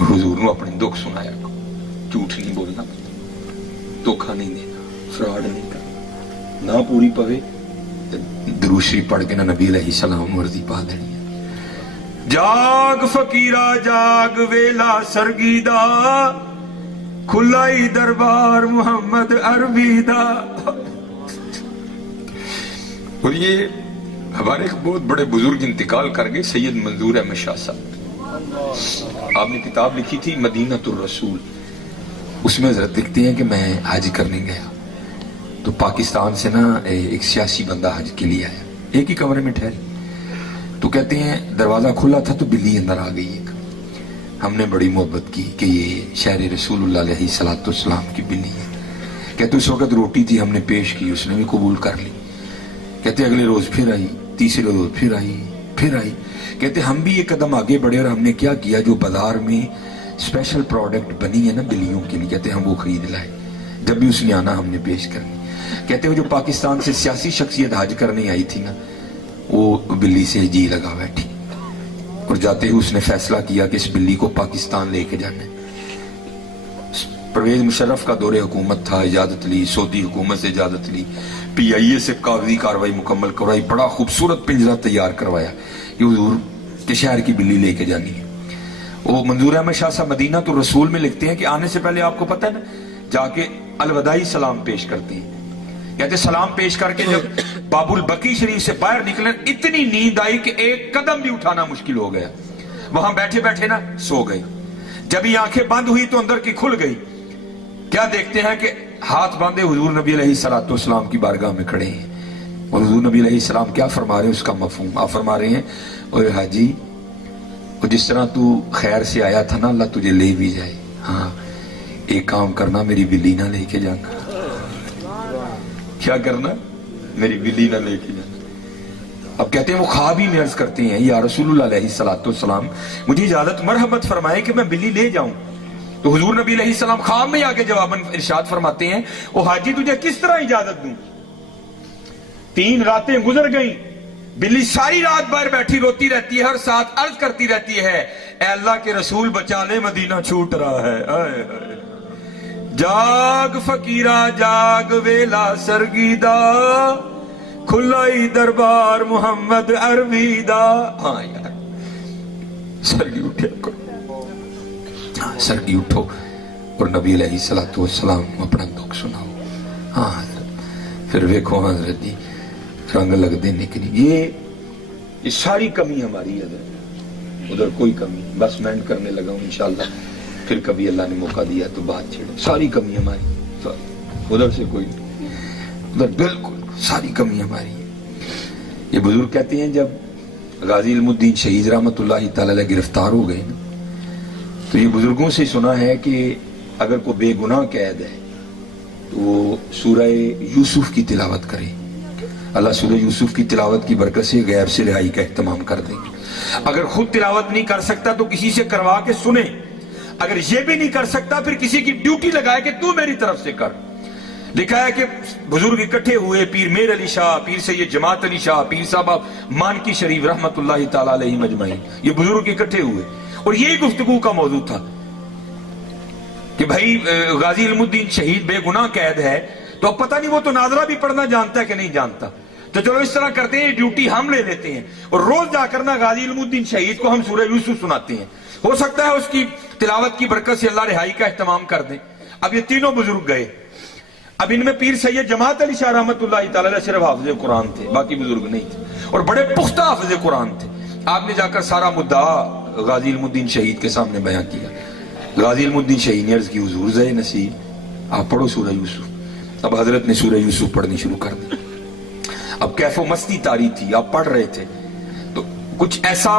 हुजूर ने अपने दुख सुनाया, झूठ नहीं बोलना, धोखा नहीं देना, फ्रॉड नहीं करना, ना पूरी पवे दरूद शरीफ पढ़ के ना नबी अलैहिस्सलाम वर्दी पा देनी है। जाग फकीरा जाग वेला सरगी दा, खुला ही दरबार मुहम्मद अरबी दा। और ये हमारे एक बहुत बड़े बुजुर्ग इंतकाल कर गए, सैयद मंजूर अहमद शाह साहब। आपने किताब लिखी थी मदीनतुर रसूल, उसमें हजरत लिखते हैं कि मैं हज करने गया तो पाकिस्तान से ना एक सियासी बंदा हज के लिए आया, एक ही कमरे में ठहरे, तो कहते हैं दरवाजा खुला था तो बिल्ली अंदर आ गई एक। हमने बड़ी मोहब्बत की कि ये शहर रसूलुल्लाह अलैहिस्सलाम की बिल्ली है। कहते उस वक्त रोटी थी, हमने पेश की, उसने भी कबूल कर ली। कहते अगले रोज फिर आई, तीसरे रोज फिर आई। कहते हम भी एक कदम आगे बढ़े और हमने क्या किया, जो बाजार में स्पेशल प्रोडक्ट बनी है ना बिल्लियों के लिए, कहते हम वो खरीद लाए। जब भी उसने आना हमने पेश करनी। कहते वो जो पाकिस्तान से सियासी शख्सियत हज करने आई थी ना, वो बिल्ली से जी लगा बैठी, और जाते ही उसने फैसला किया कि इस बिल्ली को पाकिस्तान लेके जाना है। परवेज मुशर्रफ का दौरे हुकूमत था, इजाजत ली, सऊदी हुकूमत से इजाजत ली, PIA से कागजी कार्रवाई मुकम्मल करवाई, बड़ा खूबसूरत पिंजरा तैयार करवाया कि हुजूर के शहर की बिल्ली लेके जानी है। वो मंजूर अहमद शाह साहब मदीनतुर रसूल में लिखते हैं कि आने से पहले आपको पता है ना, जाके अलविदाई सलाम पेश करते हैं। कहते सलाम पेश करके जब बाबुल बकी शरीफ से बाहर निकले, इतनी नींद आई कि एक कदम भी उठाना मुश्किल हो गया। वहां बैठे बैठे ना सो गए। जब ये आंखें बंद हुई तो अंदर की खुल गई। क्या देखते हैं कि हाथ बांधे हुजूर नबी अलैहिस्सलाम की बारगाह में खड़े हैं, और हुजूर नबी अलैहिस्सलाम क्या फरमा रहे हैं, उसका मफहूम आप फरमा रहे हैं, और हाजी और जिस तरह तू खैर से आया था ना, अल्लाह तुझे ले भी जाए। हाँ, एक काम करना, मेरी बिल्ली ना लेके जाना। क्या करना? मेरी बिल्ली ना लेके जाना। अब कहते हैं वो ख्वाब ही में अर्ज करते हैं, या रसूलुल्लाह अलैहिस्सलाम मुझे इजाजत मरहमत फरमाए कि मैं बिल्ली ले जाऊं। तो हुजूर नबी अलैहिस्सलाम ख्वाब में आके जवाबन इरशाद फरमाते हैं, ओ हाजी तुझे किस तरह इजाजत दूं? 3 रातें गुजर गई, बिल्ली सारी रात बाहर बैठी रोती रहती है, हर साथ अर्ज करती रहती है, ए अल्लाह के रसूल बचा ले, मदीना छूट रहा है। आए आए। जाग फकीरा जाग वेला सरगीदा, खुला ही दरबार मुहम्मद अरबी दा। हाँ यार, सरगी उठे को, हाँ सरगी उठो और नबी अलैहिस्सलाम अपना दुख सुनाओ। हाँ फिर देखो हजरत जी रंग लगते निकली। ये सारी कमी हमारी है, उधर कोई कमी, बस मैं करने लगा हूं इंशाल्लाह, फिर कभी अल्लाह ने मौका दिया तो बात छेड़े। सारी कमी हमारी, उधर से कोई नहीं, उधर बिल्कुल सारी कमी हमारी है। ये बुजुर्ग कहते हैं जब गाजी इल्मुद्दीन शहीद रहमतुल्लाह तआला अलैह गिरफ्तार हो गए ना, तो ये बुजुर्गों से सुना है कि अगर कोई बेगुनाह कैद है तो वो सूरह यूसुफ की तिलावत करे, अल्लाह सूरह यूसुफ की तिलावत की बरकत से गैब से रिहाई का एहतमाम कर देंगे। अगर खुद तिलावत नहीं कर सकता तो किसी से करवा के सुने, अगर ये भी नहीं कर सकता फिर किसी की ड्यूटी लगाए कि तू मेरी तरफ से कर। लिखा है कि बुजुर्ग इकट्ठे हुए, पीर मेर अली शाह, पीर सैयद जमात अली शाह, पीर साहब मानकी शरीफ रहमतुल्लाह तआला अलैहि मजमईन, ये बुजुर्ग इकट्ठे हुए और यही गुफ्तगू का मौजूद था कि भाई गाजी इल्मुद्दीन शहीद बेगुनाह कैद है, तो अब पता नहीं वो तो नाजरा भी पढ़ना जानता है कि नहीं जानता, तो चलो इस तरह करते हैं, ड्यूटी हम ले लेते हैं और रोज जाकर ना गाजी इल्मुद्दीन शहीद को हम सूरह यूसुफ सुनाते हैं। हो सकता है उसकी तिलावत की बरकत से अल्लाह रिहाई का एहतमाम कर दे। अब ये तीनों बुजुर्ग गए, अब इनमें पीर सैयद जमात अली शाह रहमतुल्लाह तआला अलैह सिर्फ हाफिज़ कुरान थे, बाकी बुजुर्ग नहीं थे और बड़े पुख्ता हाफिज़ कुरान थे। आपने जाकर सारा मुद्दा गाजी इल्मुद्दीन शहीद के सामने बयां किया। गाजी इल्मुद्दीन शहीद ने अर्ज की, हुजूर ज़े नसीब आप पढ़ो सूरह यूसुफ। अब हजरत ने सूरह यूसुफ पढ़नी शुरू कर दी। अब कैफो मस्ती तारी थी, आप पढ़ रहे थे तो कुछ ऐसा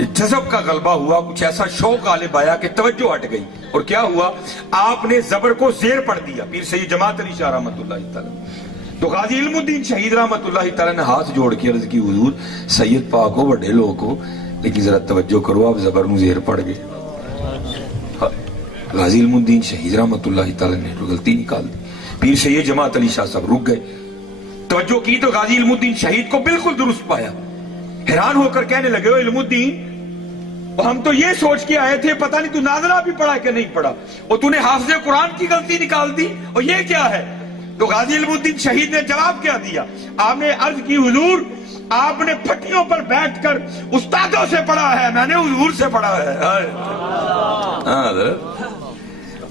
जज़ब का गलबा हुआ, कुछ ऐसा शौक गालिब आया कि तवज्जो हट गई और क्या हुआ, आपने जबर को जेर पढ़ दिया। पीर सैयद जमात अली शाह रहमतुल्लाह तआला, तो गाजी इल्मुद्दीन शहीद रहमतुल्लाह तआला ने हाथ जोड़ के अर्ज की, हुजूर सैयद पाक हो, बड़े लोग हो, लेकिन जरा तवज्जो करो, आप जबर नु जेर पढ़ गए। गाजी इल्मुद्दीन शहीद रहमतुल्लाह तआला ने गलती निकाल दी। पीर सैयद जमात अली शाह साहब रुक गए, तवज्जो की तो गाजी इल्मुद्दीन शहीद को बिल्कुल दुरुस्त पाया। हैरान होकर कहने लगे, ओ इल्मुद्दीन और हम तो ये सोच के आए थे पता नहीं तू नाज़रा भी पढ़ा कि नहीं पढ़ा, और तूने हाफिज़े कुरान की गलती निकाल दी, और ये क्या है? तो गाजी इल्मुद्दीन शहीद ने जवाब क्या दिया? आपने अर्ज की, हुजूर आपने फटियों पर बैठकर उस्तादों से पढ़ा है, मैंने हुजूर से पढ़ा है।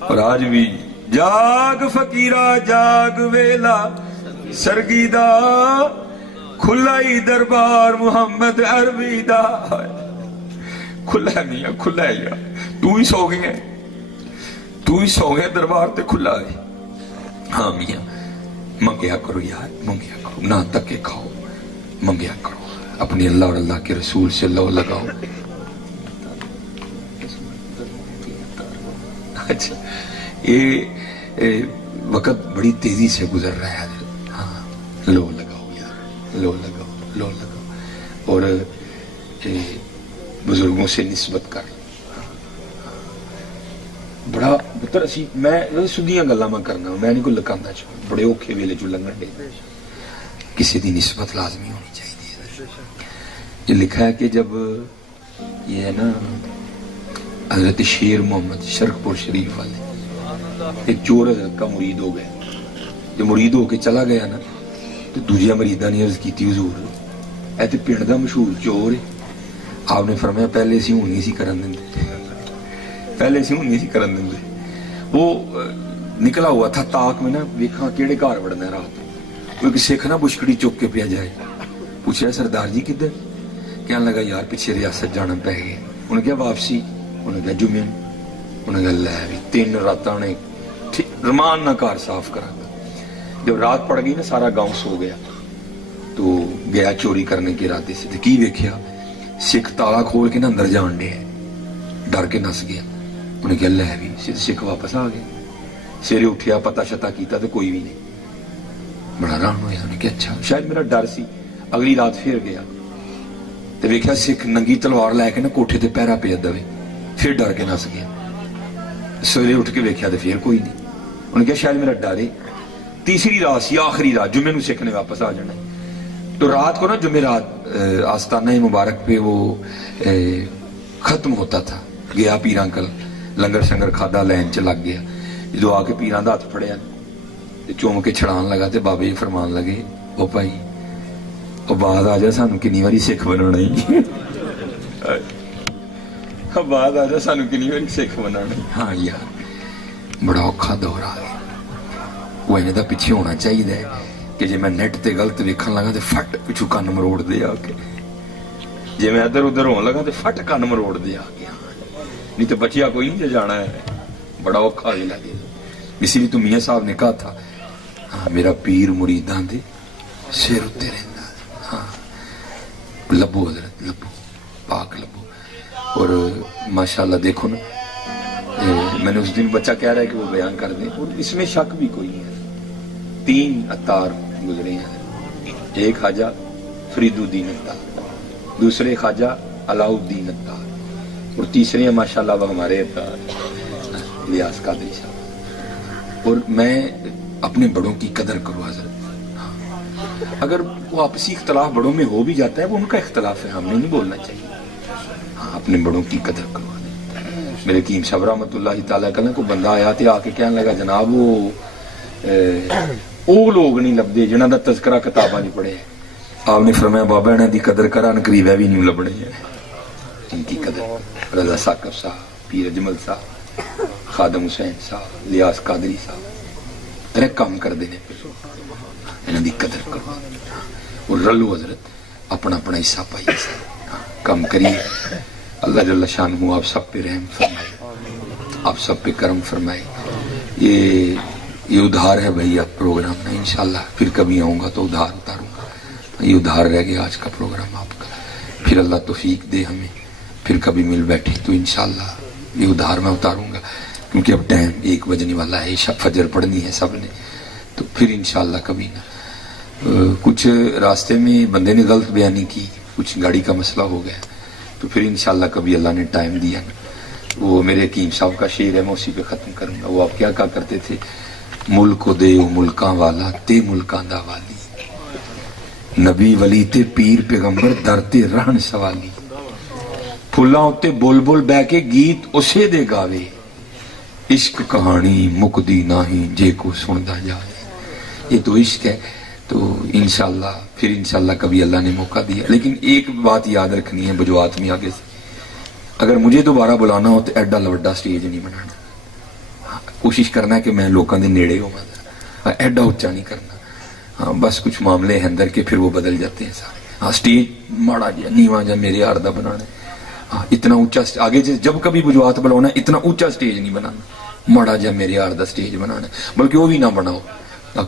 और आज भी जाग फकीरा जाग वेला सरगीदा, खुला ही दरबार मुहम्मद अरबी दा। खुला है मियां, खुला है यार, तू ही सो गया, तू ही सो गया, दरबार ते खुला है। हाँ मियां, मंगया करो यार, मंगया करो, ना तक के खाओ, मंगया करो, अपनी अल्लाह और अल्लाह के रसूल से लो लगाओ। अच्छा, ये वक्त बड़ी तेजी से गुजर रहा है। हाँ, लो लगाओ यार, लो लगाओ, लो लगाओ, और बुजुर्गों से निस्बत कर। बड़ा पुत्र असी मैं सुधियां गल्लां मैं करना, मैं नहीं कोई लकांदा चाह, बड़े औखे वेले चो लंघण दे, किसी की निस्बत लाजमी होनी चाहिए। ये लिखा है कि जब ये है ना हजरत शेर मोहम्मद शरकपुर शरीफ वाले एक चोर हजरत का मुरीद हो गया, जो मुरीद होके चला गया ना, तो दूसरे मरीदा ने अर्ज की, हुजूर ऐ ते पिंड दा मशहूर चोर है। आपने फरमाया पहले असीं हुण नहीं सी करन दिंदे, पहले असीं हुण नहीं सी करन दिंदे। वो निकला हुआ था ताक में ना, वेखा केड़े घर वड़ना है रात। वो एक सिख ना बुशकड़ी चुक के पिया जाए, पूछा सरदार जी किधर? कहने लगा यार पिछे रियासत जाना पै गया। उन्हें क्या वापसी? उन्हें क्या जुम्मे? उन्हें क्या लै भी 3 रातां ने रमान ना घर साफ करा। जब रात पड़ गई ना, सारा गांव सो गया, तो गया चोरी करने के इरादे से। की वेख्या सिख ताला खोल के ना अंदर जान डे, डर के नस गया। उन्हें क्या लै भी सिख वापस आ गए। सवेरे उठिया, पता शता किया तो कोई भी नहीं। बड़ा हैरान होया, उन्हें क्या अच्छा शायद मेरा डर सी। अगली रात फिर गया तो वेख्या सिख नंगी तलवार लैके ना कोठे ते पहरा पे दवे, फिर डर के नस गया। सवेरे उठ के वेख्या तो फिर कोई नहीं। उन्हें क्या शायद मेरा डर है। तीसरी रात सी, आखिरी रात, जुम्मे नूं सिख ने वापस आ जाना है। तो रात को ना जुम्मे रात आस्ताना मुबारक पे वो खत्म होता था। गया पीर अंकल, लंगर शंगर खादा, लैन च लग गया। जो आके पीरां दा हथ फड़िया चूम के छड़ान लगा, तो बाबे जी फरमान लगे, ओ भाई ओ बाद आ जा, सानू किन्नी वारी सिख बनाना ही, बाद आ जा, सानू किन्नी वारी सिख बनाना। हाँ यार, बड़ा औखा दौर आ गया। वो इन्हें दा पिछे होना चाहिए कि जे मैं नेट ते गलत वेखन लगा तो फट पिछू कन्न मरोड़ दे आके, जे मैं इधर उधर होने लगा तो फट कन्न मरोड़ दे आके। नहीं तो बचिया कोई नहीं जाना है, बड़ा औखा ही लगे। इसीलिए तो मियाँ साहब ने कहा था, हाँ मेरा पीर मुरीदां दे सिर उत्ते रहिंदा। हाँ लबो हजरत, लबो पाक लबो। और माशाल्लाह देखो ना, मैंने उस दिन बच्चा कह रहा है कि वो बयान कर दे, और इसमें शक भी कोई नहीं है। 3 अतार गुजरे हैं, एक ख्वाजा फरीदुद्दीन अत्तार, दूसरे ख्वाजा अलाउद्दीन अत्तार, और तीसरे माशाल्लाह वो हमारे अत्तार इलियास कादरी साहब। और मैं अपने बड़ों की कदर करूँ हजरत। अगर वो आपसी इख्तलाफ बड़ों में हो भी जाता है, वो उनका इख्तलाफ है, हमने नहीं बोलना चाहिए। हाँ, अपने बड़ों की कदर करो। मेरे कीम साहब रहमतुल्लाह तआला कल को बंदा आया तो आके कहने लगा, जनाब वो लोग नहीं लभदे जिन्हां दा तज़किरा किताबां नहीं पढ़े। आपने फरमाया बाबा इन्हां दी कदर करा, नकरीबा भी नहीं लभने है। इनकी कदर रजा साकब साहब, पीर अजमल साहब, खादम हुसैन साहब, इलियास कादरी साहब तेरे काम करते हैं, इन्हां दी कदर करो और रलो हजरत, अपना अपना हिस्सा पाइए, काम करिए। अल्लाह जल्ल शानहू आप सब पे रहम फरमाए, आप सब पे करम फरमाए। ये उधार है भैया प्रोग्राम में, इंशाल्लाह फिर कभी आऊँगा तो उधार उतारूँगा। ये उधार रह गया आज का प्रोग्राम आपका, फिर अल्लाह तौफीक दे हमें, फिर कभी मिल बैठे तो इंशाल्लाह ये उधार मैं उतारूँगा। क्योंकि अब टाइम 1 बजने वाला है, फजर पढ़नी है सब ने, तो फिर इंशाल्लाह कभी ना। कुछ रास्ते में बंदे ने गलत बयानी की, कुछ गाड़ी का मसला हो गया, तो फिर इंशाल्लाह कभी अल्लाह ने टाइम दिया ना। वो मेरे हकीम साहब का शेर है, मैं उसी पे ख़त्म करूँगा। वो आप क्या कहा करते थे, मुल्क को दे मुल्कां वाला ते मुल्कां दा वाली, नबी वली ते पीर पैगंबर दर ते रहन सवाली। ਫੁੱਲਾਂ ਉੱਤੇ ਬੁਲਬੁਲ ਬਹਿ ਕੇ ਗੀਤ ਉਸੇ ਦੇ ਗਾਵੇ, इश्क कहानी मुकदी नाही जे को सुनदा जाए। ये तो इश्क है। तो इंशाल्लाह फिर इंशाल्लाह कभी अल्लाह ने मौका दिया। लेकिन एक बात याद रखनी है बुजुआत में आगे से, अगर मुझे दोबारा बुलाना हो तो एडा लवड्डा स्टेज नहीं बनाना, कोशिश करना है कि मैं लोगों के नेड़े होवां, एडा उच्चा नहीं करना। हाँ बस कुछ मामले हैं अंदर के, फिर वो बदल जाते हैं सारे। हाँ स्टेज माड़ा जा नीवा जा मेरे यार दा बनाना है। हाँ इतना ऊंचा आगे से जब कभी बुजुआत बुलाना इतना ऊंचा स्टेज नहीं बनाना, माड़ा जा मेरे यार दा स्टेज बनाना, बल्कि वो भी ना बनाओ,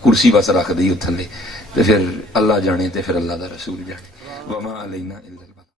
कुर्सी बस रख दी थले, तो फिर अल्लाह जाने तो फिर अल्लाह दा रसूल जाने। वमा अलैना इल्ला